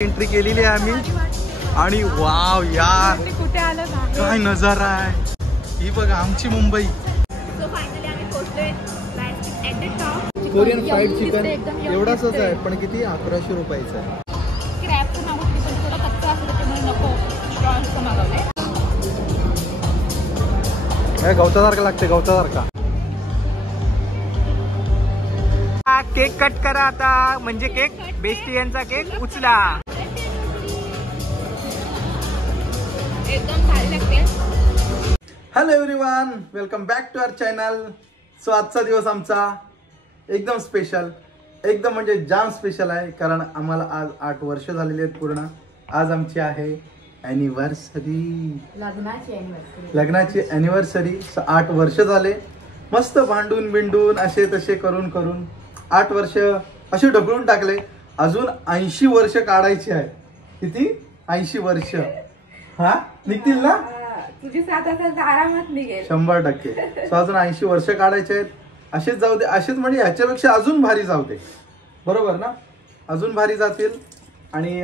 Entry केलेली आहे आम्ही आणि वाव यार कुठे आलं काय नजारा आहे ही बघा आमची मुंबई. कोरियन फ्राईड चिकन एवढाच आहे पण किती 1100 रुपयाचं आहे. गवतासारखं लागते गवतासारखा. केक कट करा आता म्हणजे केक बेस्टियनचा केक उचला. Hello everyone welcome back to our channel. So आजचा दिवस आमचा एकदम स्पेशल एकदम म्हणजे जाम स्पेशल आहे कारण आम्हाला आज 8 वर्ष झालेली आहेत पूर्ण. आज आमची आहे ॲनिव्हर्सरी लग्नाची ॲनिव्हर्सरी. 8 वर्ष झाले मस्त भांडून बिंडून असे तसे करून करून 8 वर्ष असे ढकलून टाकले. अजून 80 वर्ष काढायची आहे. किती 80 वर्ष हा निघतील ना तुझी 7 असेल आरामात निघेल 100%. सो अजून 80 वर्ष काढायचे आहेत. असेच जाऊ दे असेच म्हणजे ह्याच्यापेक्षा अजून भारी जाऊ दे बरोबर ना अजून भारी जातील. आणि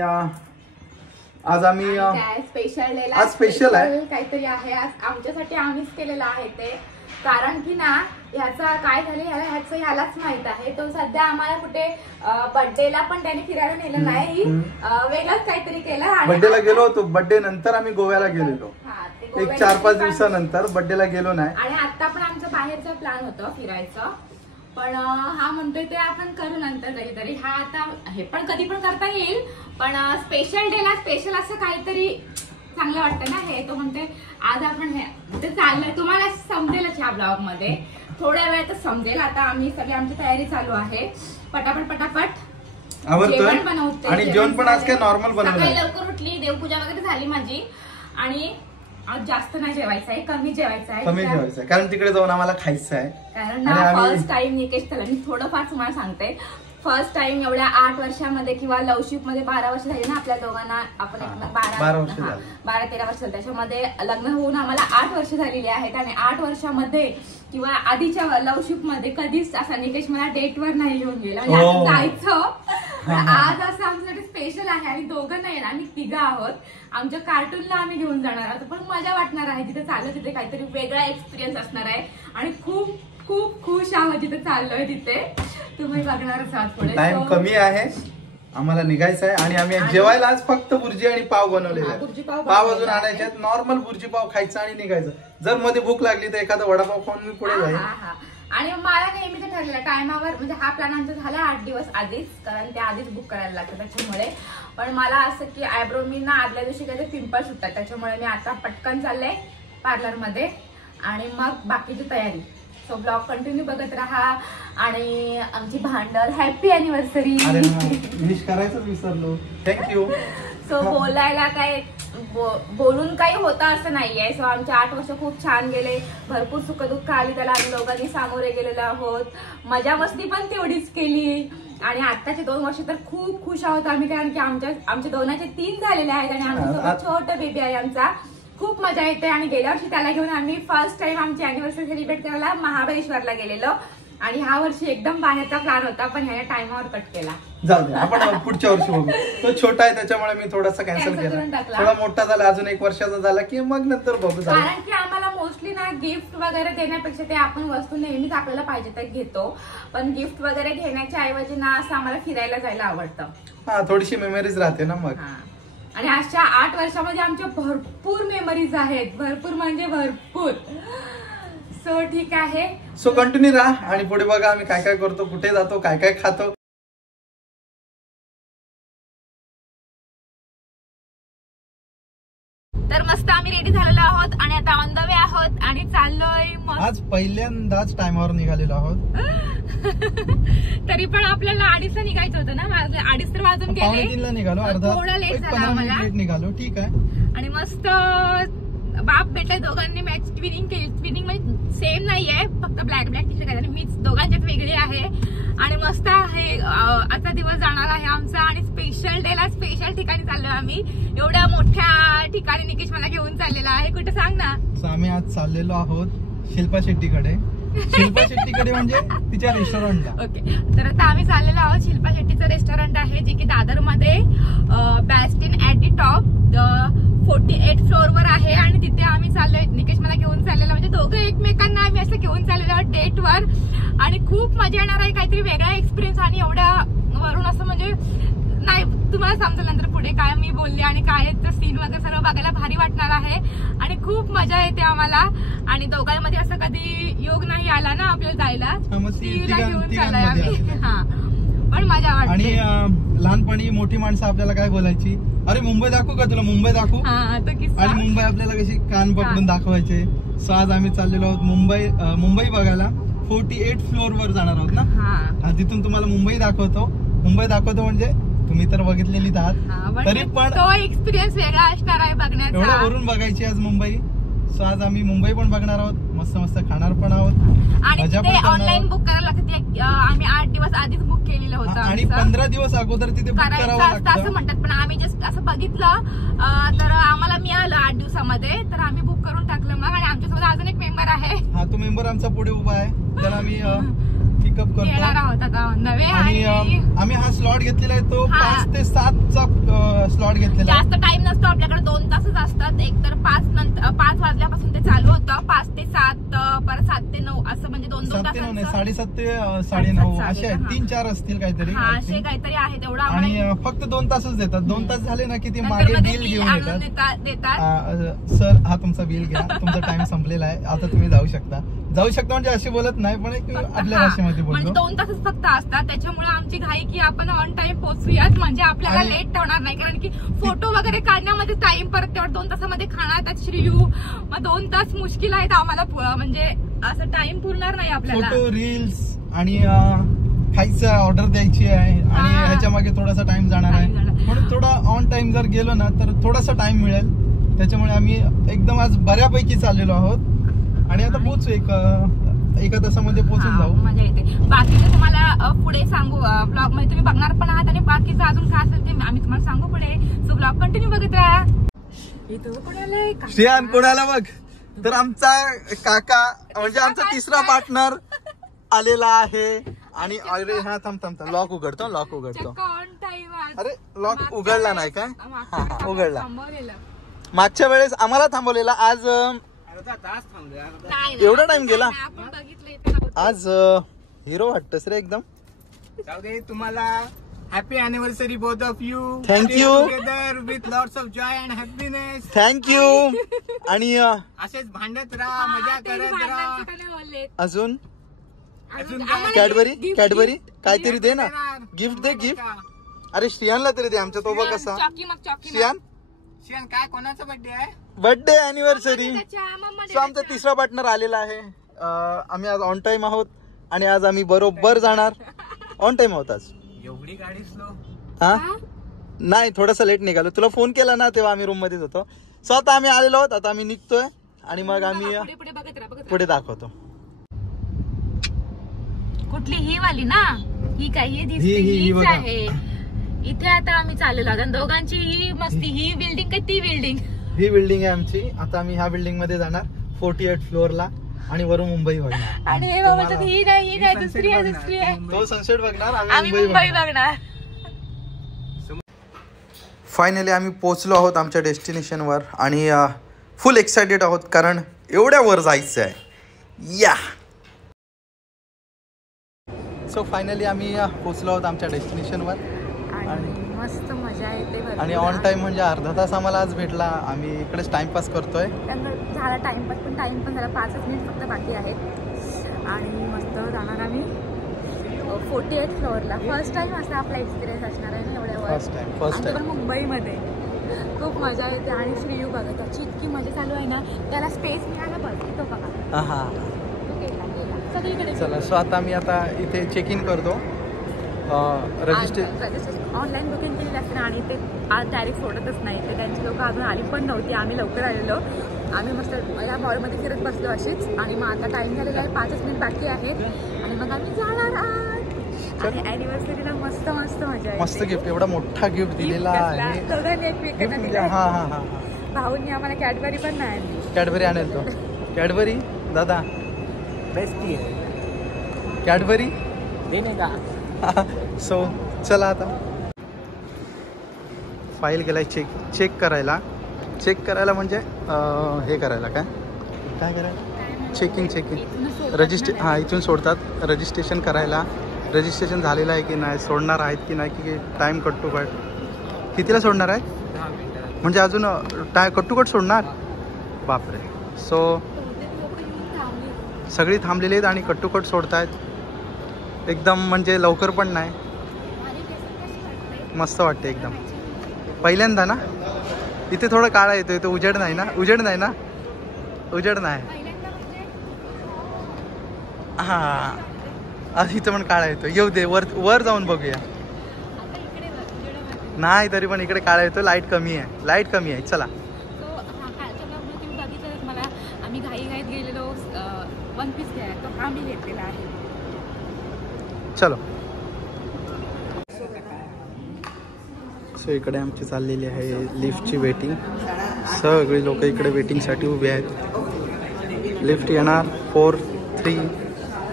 आज आम्ही स्पेशल आज स्पेशल आहे काहीतरी आहे आज आमच्यासाठी आम्हीच केलेलं आहे ते. कारण की ना ह्याचा काय झालं ह्यालाच माहित आहे. तो सध्या आम्हाला कुठे बर्थडेला पण त्याने फिरायला नेलं नाही वेगळंच काहीतरी केलं. बर्थडेला गेलो होतो. बर्थडे नंतर आम्ही गोव्याला गेलेलो एक 4-5 दिवसानंतर. बर्थडेला गेलो नाही. आणि आता पण आमचा बाहेरचा प्लॅन होता फिरायचं पण हा म्हणतोय ते आपण करू नंतर कधीतरी. हा आता हे पण कधी पण करता येईल पण स्पेशल डेला स्पेशल असं काहीतरी चांगलं वाटतं ना हे. तो म्हणते आज आपण हे चाललंय तुम्हाला समजेलच ह्या ब्लॉग मध्ये थोड्या वेळातच समजेल. आता आम्ही सगळी आमची तयारी चालू आहे पटापट जेवण बनवते. आणि जेवण पण आज काय नॉर्मल बनवलं. लवकर उठली देवपूजा वगैरे झाली माझी आणि आज जास्त नाही जेवायचं आहे कमी जेवायचं आहे कारण तिकडे जाऊन आम्हाला खायचं आहे. कारण फर्स्ट टाइम निकेश त्याला मी थोडंफार तुम्हाला सांगते. फर्स्ट टाइम एवढ्या 8 वर्षामध्ये किंवा लवशिप मध्ये 12 वर्ष झाली ना आपल्या दोघांना. आपण 12-13 वर्ष त्याच्यामध्ये लग्न होऊन आम्हाला 8 वर्ष झालेली आहेत. आणि 8 वर्षामध्ये किंवा आधीच्या लवशिप मध्ये कधीच असा निकेश मला डेटवर नाही घेऊन गेला म्हणजे जायचं. आज असं आमच्यासाठी स्पेशल आहे. आणि दोघं नाही आम्ही 3 आहोत. आमच्या कार्टूनला आम्ही घेऊन जाणार आहोत पण मजा वाटणार आहे. तिथे चाललं तिथे काहीतरी वेगळा एक्सपिरियन्स असणार आहे आणि खूप खूप खुश आहोत जिथे चाललोय तिथे. तुम्ही बघणारच आहात. पुढे टाइम कमी आहे आम्हाला निघायचं आहे. आणि आम्ही जेवायला आज फक्त बुर्जी आणि पाव बनवलेले आहे. पाव अजून आणायचे आहेत. नॉर्मल बुर्जी पाव खायचं आणि निघायचं. जर मध्ये भूक लागली तर एखादा वडापाव खाऊन मी पुढे जाईल. आणि मला नेहमीच ठरलेलं टायमावर म्हणजे हा प्लॅन आमचा झाला 8 दिवस आधीच कारण ते आधीच बुक करायला लागतं त्याच्यामुळे. पण मला असं की आयब्रो मी ना आदल्या दिवशी काही पिंपल सुटतात त्याच्यामुळे मी आता पटकन चालले पार्लर मध्ये आणि मग बाकीची तयारी. सो ब्लॉग कंटिन्यू बघत राहा. आणि आमची भांडण हॅपी अॅनिव्हर्सरी विश करायचं विसरलो. थँक्यू. सो बोलायला काय बोलून काही होतं असं नाहीये. सो आमचे 8 वर्ष खूप छान गेले. भरपूर सुखदुःख आली त्याला आम्ही दोघांनी सामोरे गेलेलो आहोत. मजा मस्ती पण तेवढीच केली. आणि आताचे 2 वर्ष तर खूप खुश आहोत आम्ही कारण की आमच्या दोनाचे 3 झालेले आहेत. आणि आमचं छोटं बेबी आहे आमचा. खूप मजा येते. आणि गेल्या वर्षी त्याला घेऊन आम्ही फर्स्ट टाइम आमची अॅनिव्हर्सरी सेलिब्रेट करायला महाबळेश्वरला गेलेलो. आणि ह्या वर्षी एकदम बाहेरचा प्लॅन होता पण ह्याने टाइमावर कट केला. जाऊ दे आपण पुढच्या वर्षी बघू. तो छोटा आहे त्याच्यामुळे मी थोडासा कॅन्सल केला. थोडा मोठा झाला अजून 1 वर्षाचा झाला की मग नंतर बघू. कारण की आम्हाला मोस्टली ना गिफ्ट वगैरे देण्यापेक्षा ते आपण वस्तू नेहमीच आपल्याला पाहिजे तर घेतो. पण गिफ्ट वगैरे घेण्याच्या ऐवजी ना असं आम्हाला फिरायला जायला आवडतं. हा थोडीशी मेमरीज राहते ना मग. आणि आजच्या 8 वर्षामध्ये आमच्या भरपूर मेमरीज आहेत. भरपूर म्हणजे भरपूर. सो ठीक आहे. सो कंटिन्यू राहा आणि पुढे बघा आम्ही काय काय करतो कुठे जातो काय काय खातो. तर मस्त आम्ही रेडी झालेलो आहोत आणि आता ऑन द वे आहोत आणि चाललोय. आज पहिल्यांदाच टाइमावर निघालेलो आहोत. तरी पण आपल्याला 2:30ला निघायचं होतं ना. 2:30 तर वाजून गेले. 3:45ला निघालो. थोडा लेट झाला आम्हाला. निघालो ठीक आहे. आणि मस्त बाप बेटा दोघांनी मॅच ट्विनिंग केली. ट्विनिंग म्हणजे सेम नाहीये फक्त ब्लॅक टी शर्ट आणि मीच दोघांच्यात वेगळी आहे. आणि मस्त आहे आजचा दिवस जाणार आहे आमचा. आणि स्पेशल डेला स्पेशल ठिकाणी चाललोय आम्ही. एवढ्या मोठ्या ठिकाणी निकेश मला घेऊन चाललेला आहे. कुठं सांग ना. आम्ही आज चाललेलो आहोत शिल्पा शेट्टीकडे. शिल्पा शेट्टीकडे म्हणजे तिच्या रेस्टॉरंटला. ओके, तर आता आम्ही चाललेलो आहोत शिल्पा शेट्टीचं रेस्टॉरंट आहे जे की दादरमध्ये बॅस्टिन ऍट दी टॉप 48 फ्लोअरवर आहे. आणि तिथे आम्ही चाललोय. निकेश मला घेऊन चाललेला, म्हणजे दोघं एकमेकांना आम्ही असं घेऊन चाललेलो आहोत डेटवर. आणि खूप मजा येणार आहे, काहीतरी वेगळा एक्सपिरियन्स. आणि एवढ्या वरून असं म्हणजे नाही, तुम्हाला समजेल नंतर पुढे काय मी बोलले आणि काय सीन वगैरे सगळं बघायला भारी वाटणार आहे. आणि खूप मजा येते आम्हाला. आणि दोघांमध्ये असं कधी योग नाही आला ना आपल्याला जायला, तिला घेऊन चाललाय आम्ही. हा, पण मजा वाटते. आणि लहानपणी मोठी माणसं आपल्याला काय बोलायची, अरे मुंबई दाखवू का तुला, मुंबई दाखवू. आणि मुंबई आपल्याला कशी कान पकडून दाखवायचे. सो आज आम्ही चाललेलो आहोत मुंबई बघायला. 48 फ्लोअर वर जाणार आहोत ना. तिथून तुम्हाला मुंबई दाखवतो म्हणजे तुम्ही तर बघितलेलीच आहात, तरी पण तो एक्सपिरियन्स वेगळा असणार आहे बघण्याचा. एवढ्या वरून बघायची आज मुंबई. सो आज आम्ही मुंबई पण बघणार आहोत, मस्त मस्त खाणार पण आहोत. आणि ते ऑनलाईन बुक करायला लागते. आम्ही 8 दिवस आधीच बुक केलेलं होतं आणि 15 दिवस अगोदर तिथे बुक करावं लागतं असं म्हणतात. पण आम्ही जस्ट असं बघितलं तर आम्हाला मिळालं 8 दिवसामध्ये, तर आम्ही बुक करून टाकलं मग. आणि आमच्यासोबत अजून एक मेंबर आहे. हा, तो मेंबर आमचा पुढे उभा आहे, त्याला आम्ही पिकअप करतो. येणार आहोत आता नवे. आणि आम्ही हा स्लॉट घेतलेला आहे तो 5 ते 7 चा स्लॉट घेतलेला. जास्त टाइम नसतो आपल्याकडे, 2 तासच असतात. एक तर 5 वाजल्यापासून ते चालू होतं, 5 ते 7, परत 7 ते 9 असं, म्हणजे 2-2 तास. 7:30 ते 9:30 असे आहेत, 3-4 असतील काहीतरी. असे काहीतरी आहे तेवढं. आणि फक्त 2 तासच देतात. 2 तास झाले ना की ते मागे बिल घेऊन येतात. सर हा तुमचा बिल घ्या, तुमचा टाइम संपलेला आहे, आता तुम्ही जाऊ शकता म्हणजे असे बोलत नाही, पण एक आपल्या भाषेमध्ये बोलतो. म्हणजे 2 तासच फक्त असतात. त्याच्यामुळे आमची घाई की आपण ऑन टाइम पोहोचूयात, म्हणजे आपल्याला लेट होणार नाही. कारण की फोटो वगैरे काढण्यामध्ये टाइम, परत तेवढं 2 तासामध्ये खाणार श्रीयू, मग 2 तास मुश्किल आहेत आम्हाला. म्हणजे असं टाइम पुरणार नाही आपल्याला. फोटो, रील्स आणि खायचं ऑर्डर द्यायची आहे, आणि ह्याच्या मागे थोडासा टाइम जाणार आहे. म्हणून थोडा ऑन टाइम जर गेलो ना तर थोडासा टाइम मिळेल. त्याच्यामुळे आम्ही एकदम आज बऱ्यापैकी चाललेलो आहोत. आणि आता पोहोचू, एका तासामध्ये पोहोचून जाऊ. मजा येते. बाकीचं तुम्हाला पुढे सांगू, ब्लॉग मध्ये तुम्ही बघणार पण आहात. आणि बाकीचं अजून काय असेल ते आम्ही तुम्हाला सांगू पुढे. सो ब्लॉग कंटिन्यू बघत राहा. श्रेयान कोणाला बघ, तर आमचा काका म्हणजे आमचा तिसरा पार्टनर आलेला आहे. आणि अरे हा थांब लॉक उघडतो. अरे लॉक उघडला नाही काय? हा उघडला. मागच्या वेळेस आम्हाला थांबवलेला, आज एवढा टाइम गेला. आज हिरो वाटतस रे एकदम. तुम्हाला happy anniversary both of you. Thank you. Together with lots of Joy and happiness. Thank you. आणि असेच भांडत राहा, मजा करत राहा. अजून कॅडबरी काहीतरी दे ना, गिफ्ट दे, गिफ्ट. अरे श्रियानला तरी दे, आमच्या तो बघ कसा. श्रियान काय कोणाचा बर्थडे आहे? Birthday anniversary. सो आमचा तिसरा पार्टनर आलेला आहे. आम्ही आज ऑन टाइम आहोत आणि आज आम्ही बरोबर जाणार. ऑन टाइम आहोत आज. एवढी गाडी स्लो? हा नाही, थोडासा लेट निघालो. तुला फोन केला ना तेव्हा आम्ही रूम मध्येच होतो. सो आता आम्ही आलेलो आहोत. आता आम्ही निघतोय आणि मग आम्ही पुढे दाखवतो. कुठली ही वाली ना, ही काय हीच आहे. इथे आता आम्ही चाललेलो आहोत. दोघांची ही मस्ती. ही बिल्डिंग काय ती बिल्डिंग? ही बिल्डिंग आहे आमची. आता आम्ही ह्या बिल्डिंग मध्ये जाणार 48 फ्लोअरला आणि वरून मुंबई बघणार. आणि हे बाबा ही नाही दुसरी आहे. तो सनसेट बघणार, आम्ही मुंबई बघणार. फायनली आम्ही पोहोचलो आहोत आमच्या डेस्टिनेशनवर आणि फुल एक्सायटेड आहोत, कारण एवढ्या वर जायचं आहे. या सो फायनली आम्ही पोहोचलो आहोत आमच्या डेस्टिनेशनवर. आणि मस्त मजा येते. आणि ऑन टाइम म्हणजे अर्धा तास आम्हाला आज भेटला. आम्ही इकडेच टाइमपास करतोय. झाला टाइमपास, पण टाइम पण झाला. 5 मिनिट फक्त बाकी आहेत. आणि मस्त जाणार आम्ही 48 फ्लोअरला. फर्स्ट टाइम असा आपला एक्सपिरियन्स असणार आहे ना एवढ्या फर्स्ट टाइम मुंबईमध्ये. खूप मजा येते. आणि श्रीयू बघा, त्याची इतकी मजा चालू आहे ना, त्याला स्पेस मिळाला बघ तो बघा. हा सगळीकडे. चला, सो आता मी इथे चेक इन करतो. रजिस्ट्रेशन ऑनलाईन बुकिंग केलेली असते आणि ते आज डायरेक्ट सोडतच नाही. ते त्यांची लोक अजून आली पण नव्हती. आम्ही लवकर आलेलो. आम्ही मस्त या मॉलमध्ये फिरत बसलो अशीच. आणि मग आता टाइम झालेला आहे, 5 मिनिट बाकी आहेत. आणि मग आम्ही जाणार आहोत. आणि अॅनिव्हर्सरीला मस्त मजा आहे. मस्त गिफ्ट, एवढा मोठा गिफ्ट दिलेला आहे. दोघांनी भाऊंनी आम्हाला कॅडबरी पण नाही आणली. कॅडबरी आणेल तो. कॅडबरी दादा बेस्टी है कॅडबरी देने का. सो चला आता फाईल गेलाय चेक करायला म्हणजे हे करायला काय करायला चेकिंग हां इथून सोडतात. रजिस्ट्रेशन करायला. रजिस्ट्रेशन झालेलं आहे की नाही, सोडणार आहेत की नाही, की टाईम कट टू कट. कितीला सोडणार आहे 10 मिनिटं. म्हणजे अजून कट टू कट सोडणार. बापरे. सो सगळी थांबलेली आहेत आणि कट टू कट सोडतायत एकदम, म्हणजे लवकर पण नाही. मस्त वाटते एकदम. पहिल्यांदा ना इथे थोडं काळा येतोय. तो उजेड नाही ना हां इथं पण काळा येतो. येऊ दे, वर जाऊन बघूया. नाही तरी पण इकडे काळा येतो. लाईट कमी आहे. चला आम्ही घाईघाईत गेलेलो वन पीस घ्यायला, तो हा मी घेतलेला आहे. चलो. सो इकडे आमची चाललेली आहे लिफ्टची वेटिंग. सगळी लोक इकडे वेटिंगसाठी उभी आहेत. लिफ्ट येणार 4 3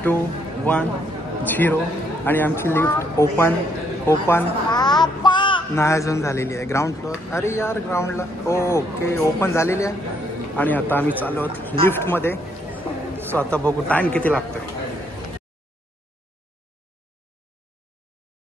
2 1 0 आणि आमची लिफ्ट ओपन नाही अजून झालेली आहे. Ground floor. अरे यार ग्राउंडला ओके ओपन झालेली आहे आणि आता आम्ही चाललो आहोत लिफ्टमध्ये. सो आता बघू टाईम किती लागतो.